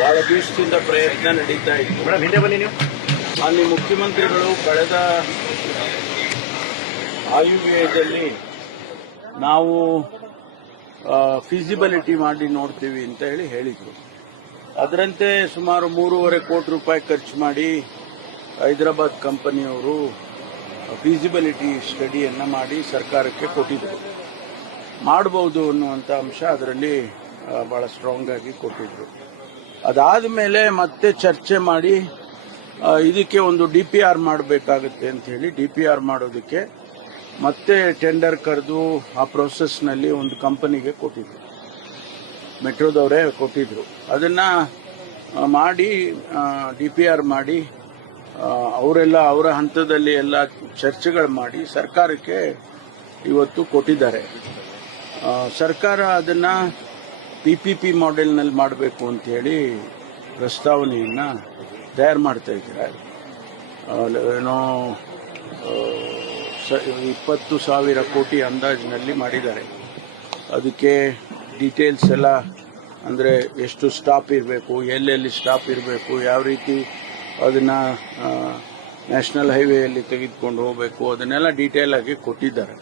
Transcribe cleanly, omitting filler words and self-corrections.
ಬಹಳ ದಿವಸದಿಂದ ಪ್ರಯತ್ನ ನಡೀತಾ ಇತ್ತು. ಮಾನ್ಯ ಮುಖ್ಯಮಂತ್ರಿಗಳು ಕಳೆದ ಆಯವ್ಯಯದಲ್ಲಿ ನಾವು ಫೀಸಿಬಿಲಿಟಿ ಮಾಡಿ ನೋಡ್ತೀವಿ ಅಂತ ಹೇಳಿದ್ರು. ಅದರಂತೆ ಸುಮಾರು 3.5 ಕೋಟಿ ರೂಪಾಯಿ ಖರ್ಚು ಮಾಡಿ ಹೈದರಾಬಾದ್ ಕಂಪನಿಯವರು ಫೀಸಿಬಿಲಿಟಿ ಸ್ಟಡಿಯನ್ನು ಮಾಡಿ ಸರ್ಕಾರಕ್ಕೆ ಕೊಟ್ಟಿದ್ದರು. ಮಾಡಬಹುದು ಅನ್ನುವಂಥ ಅಂಶ ಅದರಲ್ಲಿ ಬಹಳ ಸ್ಟ್ರಾಂಗ್ ಆಗಿ ಕೊಟ್ಟಿದ್ರು. ಅದಾದ ಮೇಲೆ ಮತ್ತೆ ಚರ್ಚೆ ಮಾಡಿ ಇದಕ್ಕೆ ಒಂದು DPR ಮಾಡಬೇಕಾಗುತ್ತೆ ಅಂತ ಹೇಳಿ DPR ಮಾಡೋದಕ್ಕೆ ಮತ್ತೆ ಟೆಂಡರ್ ಕರೆದು ಆ ಪ್ರೋಸೆಸ್ನಲ್ಲಿ ಒಂದು ಕಂಪನಿಗೆ ಕೊಟ್ಟಿದ್ರು, ಮೆಟ್ರೋದವರೇ ಕೊಟ್ಟಿದ್ರು. ಅದನ್ನು ಮಾಡಿ DPR ಮಾಡಿ ಅವರೆಲ್ಲ ಅವರ ಹಂತದಲ್ಲಿ ಎಲ್ಲ ಚರ್ಚೆಗಳು ಮಾಡಿ ಸರ್ಕಾರಕ್ಕೆ ಇವತ್ತು ಕೊಟ್ಟಿದ್ದಾರೆ. ಸರ್ಕಾರ ಅದನ್ನು PPP ಮಾಡೆಲ್ನಲ್ಲಿ ಮಾಡಬೇಕು ಅಂತೇಳಿ ಪ್ರಸ್ತಾವನೆಯನ್ನು ತಯಾರು ಮಾಡ್ತಾ ಇದ್ದಾರೆ. ಏನೋ 20,000 ಕೋಟಿ ಅಂದಾಜಿನಲ್ಲಿ ಮಾಡಿದ್ದಾರೆ. ಅದಕ್ಕೆ ಡೀಟೇಲ್ಸ್ ಎಲ್ಲ ಅಂದರೆ ಎಷ್ಟು ಸ್ಟಾಪ್ ಇರಬೇಕು, ಎಲ್ಲೆಲ್ಲಿ ಸ್ಟಾಪ್ ಇರಬೇಕು, ಯಾವ ರೀತಿ ಅದನ್ನು ನ್ಯಾಷನಲ್ ಹೈವೇಯಲ್ಲಿ ತೆಗೆದುಕೊಂಡು ಹೋಗಬೇಕು, ಅದನ್ನೆಲ್ಲ ಡೀಟೇಲ್ ಆಗಿ ಕೊಟ್ಟಿದ್ದಾರೆ.